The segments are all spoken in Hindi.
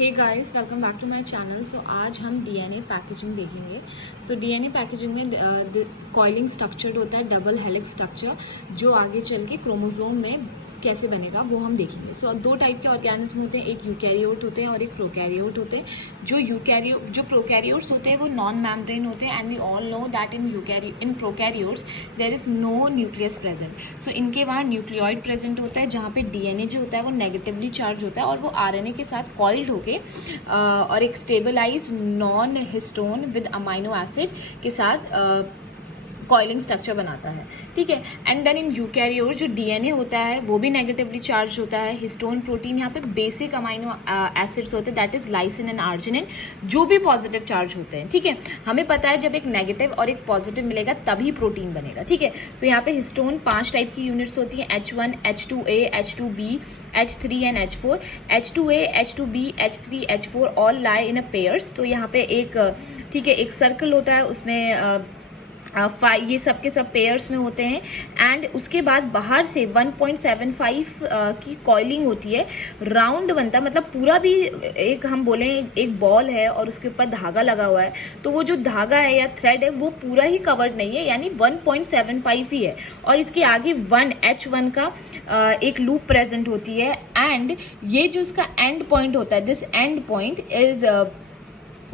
Hey guys, welcome back to my channel. So आज हम डीएनए पैकेजिंग देखेंगे। सो डीएनए पैकेजिंग में कॉइलिंग स्ट्रक्चर होता है, डबल हेलिक्स स्ट्रक्चर, जो आगे चल के क्रोमोसोम में कैसे बनेगा वो हम देखेंगे। सो दो टाइप के ऑर्गेनिज्म होते हैं, एक यूकैरियोट होते हैं और एक प्रोकैरियोट होते हैं। जो प्रोकैरियोट्स होते हैं वो नॉन मेम्ब्रेन होते हैं, and we all know that in prokaryotes there is no nucleus present. So इनके वहाँ न्यूक्लियोइड प्रेजेंट होता है, जहाँ पे डीएनए जो होता है वो नेगेटिवली चार्ज होता है और वो आरएनए के साथ कॉइल्ड होके और एक stabilise non histone with amino acid के साथ कॉइलिंग स्ट्रक्चर बनाता है, ठीक है। एंड देन इन यूकैरियोट जो डीएनए होता है वो भी नेगेटिवली चार्ज होता है। हिस्टोन प्रोटीन, यहाँ पे बेसिक अमाइनो एसिड्स होते हैं, that is lysine and arginine, जो भी पॉजिटिव चार्ज होते हैं, ठीक है। हमें पता है जब एक नेगेटिव और एक पॉजिटिव मिलेगा तभी प्रोटीन बनेगा, ठीक है। सो यहाँ पे हिस्टोन 5 टाइप की यूनिट्स होती हैं, H1, H2A, H2B, H3 and H4। H2A, H2B, H3, H4 all lie in a pairs. तो यहाँ पे एक, ठीक है, एक सर्कल होता है, उसमें ये सब के सब पेयर्स में होते हैं। एंड उसके बाद बाहर से 1.75 की कॉइलिंग होती है, राउंड बनता है, मतलब पूरा भी एक, हम बोले एक बॉल है और उसके ऊपर धागा लगा हुआ है, तो वो जो धागा है या थ्रेड है वो पूरा ही कवर्ड नहीं है, यानी 1.75 ही है। और इसके आगे H1 का एक लूप प्रेजेंट होती है। एंड ये जो इसका एंड पॉइंट होता है, दिस एंड पॉइंट इज,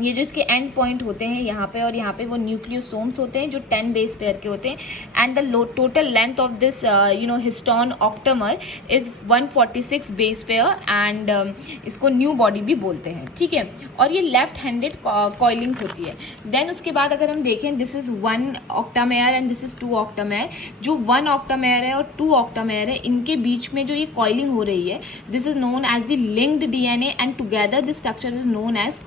ये जो इसके एंड पॉइंट होते हैं यहाँ पे और यहाँ पे, वो न्यूक्लियोसोम्स होते हैं जो 10 बेस पेयर के होते हैं। And the total length of this histone octamer is 146 base pair, and इसको न्यू बॉडी भी बोलते हैं, ठीक है। और ये लेफ्ट हैंडेड कॉइलिंग होती है। देन उसके बाद अगर हम देखें, this is 1 octamer and this is 2 octamer. जो 1 ऑक्टामेयर है और 2 ऑक्टामेयर है, इनके बीच में जो ये कॉइलिंग हो रही है, this is known as the linked DNA, and together this structure is known as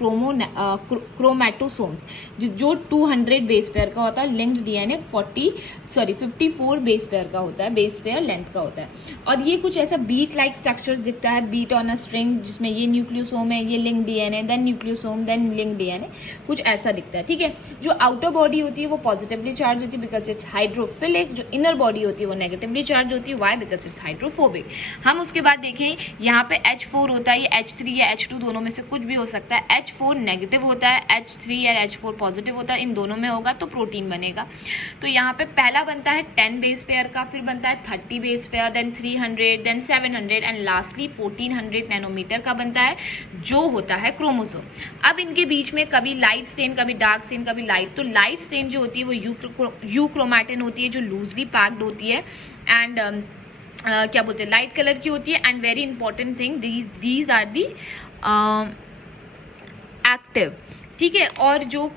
chromatosomes, जो 200 बेस पेयर का होता है। लिंक्ड डीएनए 54 बेस पेयर का होता है, बेस पेयर लेंथ का होता है। और ये कुछ ऐसा बीट लाइक स्ट्रक्चर्स दिखता है, बीट ऑन अ स्ट्रिंग, जिसमें ये न्यूक्लियोसोम है, ये linked DNA, then nucleosome, then linked DNA, कुछ ऐसा दिखता है, ठीक है। जो आउटर बॉडी होती है वो पॉजिटिवली चार्ज होती है बिकॉज इट्स हाइड्रोफिलिक। जो इनर बॉडी होती है वो नेगेटिवली चार्ज होती है, वाई? Because it's hydrophobic. हम उसके बाद देखें, यहाँ पे H4 होता है, ये H3 या H2 दोनों में से कुछ भी हो सकता है। H4 नेगेटिव होता है, H3 या H4 पॉजिटिव होता है, इन दोनों में होगा तो प्रोटीन बनेगा। तो यहाँ पे पहला बनता है 10 बेस पेयर का, फिर बनता है 30 base pair, then 300, then 700 and lastly 1400 nanometre का बनता है, जो होता है क्रोमोसोम। अब इनके बीच में कभी लाइट स्टेन, कभी डार्क स्टेन, कभी लाइट। तो लाइट स्टेन जो होती है वो यूक्रोमैटिन होती है, जो लूजली पैक्ड होती है, एंड क्या बोलते हैं, लाइट कलर की होती है। And very important thing, these are the active, ठीक है। और जो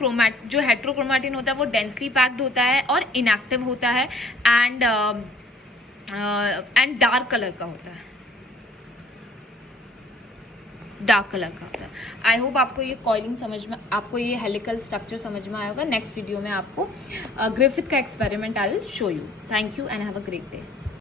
हेट्रोक्रोमैटिन होता है वो डेंसली पैक्ड होता है और इनएक्टिव होता है, एंड डार्क कलर का होता है, डार्क कलर का होता है। आई होप आपको ये कॉइलिंग समझ में, आपको ये हेलिकल स्ट्रक्चर समझ में आएगा। नेक्स्ट वीडियो में आपको ग्रिफिथ का experiment I will show you. Thank you and have a great day.